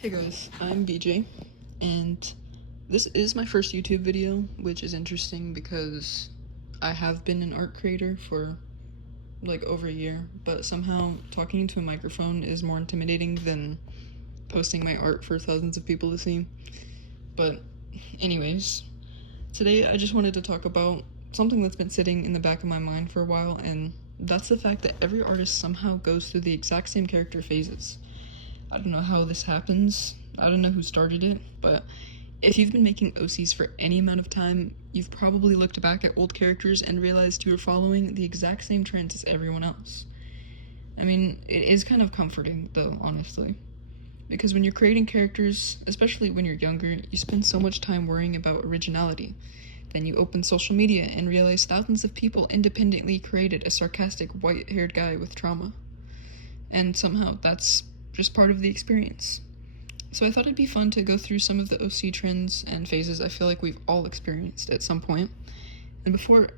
Hey guys, I'm BJ, and this is my first YouTube video, which is interesting because I have been an art creator for like over a year, but somehow talking into a microphone is more intimidating than posting my art for thousands of people to see. But anyways, today I just wanted to talk about something that's been sitting in the back of my mind for a while, and that's the fact that every artist somehow goes through the exact same character phases. I don't know how this happens. I don't know who started it, but if you've been making OCs for any amount of time, you've probably looked back at old characters and realized you were following the exact same trends as everyone else. I mean, it is kind of comforting, though, honestly. Because when you're creating characters, especially when you're younger, you spend so much time worrying about originality. Then you open social media and realize thousands of people independently created a sarcastic white-haired guy with trauma. And somehow that's just part of the experience. So I thought it'd be fun to go through some of the OC trends and phases I feel like we've all experienced at some point. And before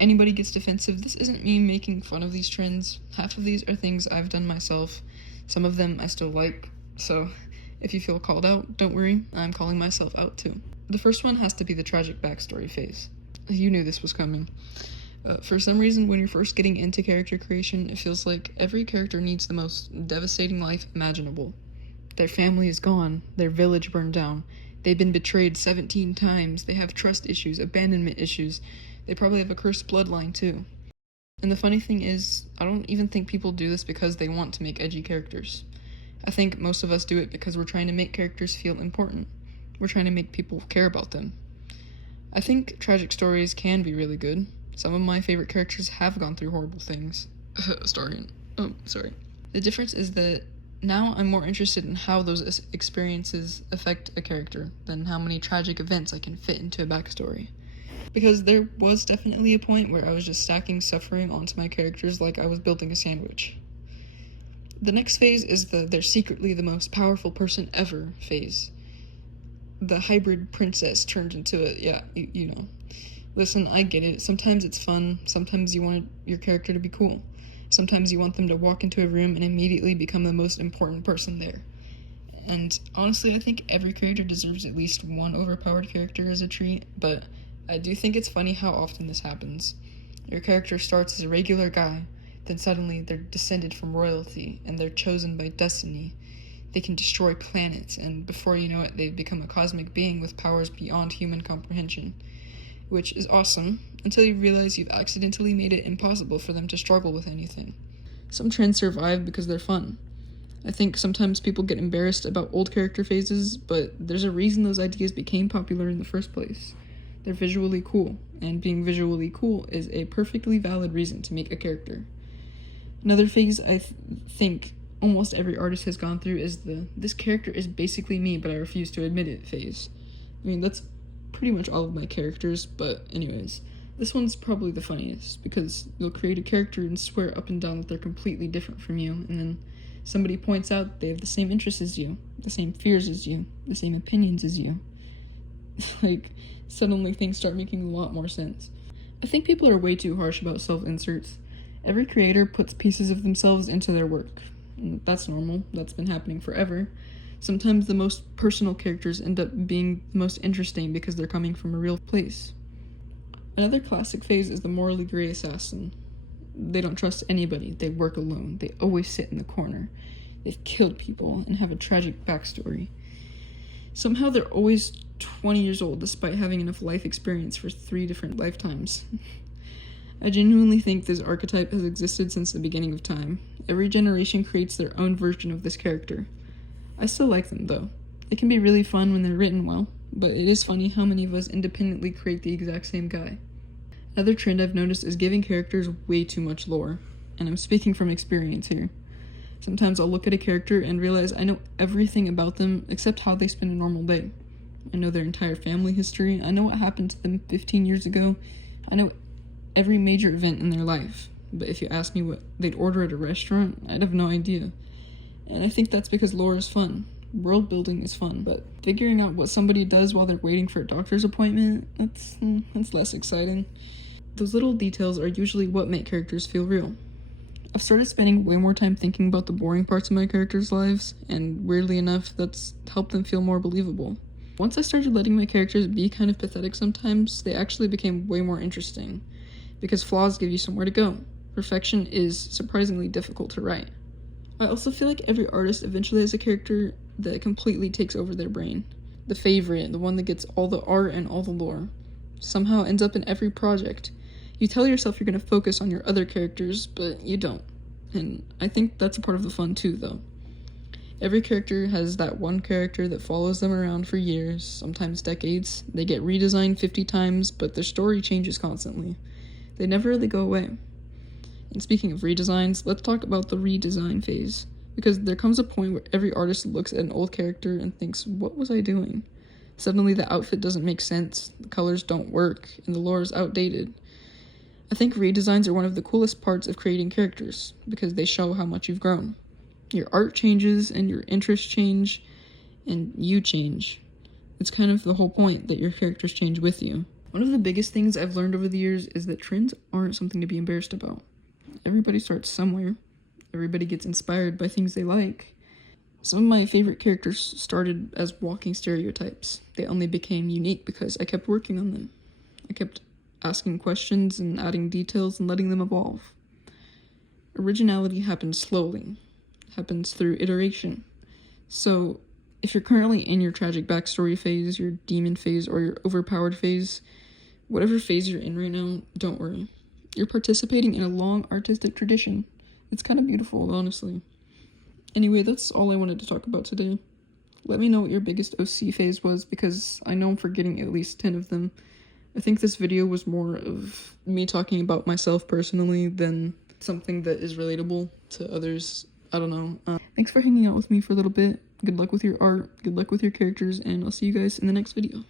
anybody gets defensive, this isn't me making fun of these trends. Half of these are things I've done myself. Some of them I still like. So if you feel called out, don't worry, I'm calling myself out too. The first one has to be the tragic backstory phase. You knew this was coming. For some reason, when you're first getting into character creation, it feels like every character needs the most devastating life imaginable. Their family is gone, their village burned down, they've been betrayed 17 times, they have trust issues, abandonment issues, they probably have a cursed bloodline too. And the funny thing is, I don't even think people do this because they want to make edgy characters. I think most of us do it because we're trying to make characters feel important. We're trying to make people care about them. I think tragic stories can be really good. Some of my favorite characters have gone through horrible things. Sorry. The difference is that now I'm more interested in how those experiences affect a character than how many tragic events I can fit into a backstory. Because there was definitely a point where I was just stacking suffering onto my characters like I was building a sandwich. The next phase is the they're secretly the most powerful person ever phase. The hybrid princess turned into a, you know. Listen, I get it. Sometimes it's fun. Sometimes you want your character to be cool. Sometimes you want them to walk into a room and immediately become the most important person there. And honestly, I think every creator deserves at least one overpowered character as a treat, but I do think it's funny how often this happens. Your character starts as a regular guy, then suddenly they're descended from royalty, and they're chosen by destiny. They can destroy planets, and before you know it, they've become a cosmic being with powers beyond human comprehension. Which is awesome, until you realize you've accidentally made it impossible for them to struggle with anything. Some trends survive because they're fun. I think sometimes people get embarrassed about old character phases, but there's a reason those ideas became popular in the first place. They're visually cool, and being visually cool is a perfectly valid reason to make a character. Another phase I think almost every artist has gone through is the "this character is basically me, but I refuse to admit it" phase. I mean, that's pretty much all of my characters, but anyways, this one's probably the funniest, because you'll create a character and swear up and down that they're completely different from you, and then somebody points out they have the same interests as you, the same fears as you, the same opinions as you. Like, suddenly things start making a lot more sense. I think people are way too harsh about self-inserts. Every creator puts pieces of themselves into their work. And that's normal, that's been happening forever. Sometimes the most personal characters end up being the most interesting because they're coming from a real place. Another classic phase is the morally gray assassin. They don't trust anybody, they work alone, they always sit in the corner. They've killed people and have a tragic backstory. Somehow they're always 20 years old despite having enough life experience for 3 different lifetimes. I genuinely think this archetype has existed since the beginning of time. Every generation creates their own version of this character. I still like them, though. They can be really fun when they're written well, but it is funny how many of us independently create the exact same guy. Another trend I've noticed is giving characters way too much lore, and I'm speaking from experience here. Sometimes I'll look at a character and realize I know everything about them except how they spend a normal day. I know their entire family history, I know what happened to them 15 years ago, I know every major event in their life, but if you asked me what they'd order at a restaurant, I'd have no idea. And I think that's because lore is fun. World building is fun, but figuring out what somebody does while they're waiting for a doctor's appointment, that's less exciting. Those little details are usually what make characters feel real. I've started spending way more time thinking about the boring parts of my characters' lives, and weirdly enough, that's helped them feel more believable. Once I started letting my characters be kind of pathetic sometimes, they actually became way more interesting, because flaws give you somewhere to go. Perfection is surprisingly difficult to write. I also feel like every artist eventually has a character that completely takes over their brain. The favorite, the one that gets all the art and all the lore, somehow ends up in every project. You tell yourself you're going to focus on your other characters, but you don't. And I think that's a part of the fun too, though. Every character has that one character that follows them around for years, sometimes decades. They get redesigned 50 times, but their story changes constantly. They never really go away. And speaking of redesigns, let's talk about the redesign phase. Because there comes a point where every artist looks at an old character and thinks, what was I doing? Suddenly the outfit doesn't make sense, the colors don't work, and the lore is outdated. I think redesigns are one of the coolest parts of creating characters, because they show how much you've grown. Your art changes, and your interests change, and you change. It's kind of the whole point that your characters change with you. One of the biggest things I've learned over the years is that trends aren't something to be embarrassed about. Everybody starts somewhere. Everybody gets inspired by things they like. Some of my favorite characters started as walking stereotypes. They only became unique because I kept working on them. I kept asking questions and adding details and letting them evolve. Originality happens slowly. It happens through iteration. So, if you're currently in your tragic backstory phase, your demon phase, or your overpowered phase, whatever phase you're in right now, don't worry. You're participating in a long artistic tradition. It's kind of beautiful, honestly. Anyway, that's all I wanted to talk about today. Let me know what your biggest OC phase was, because I know I'm forgetting at least 10 of them. I think this video was more of me talking about myself personally than something that is relatable to others. I don't know. Thanks for hanging out with me for a little bit. Good luck with your art, good luck with your characters, and I'll see you guys in the next video.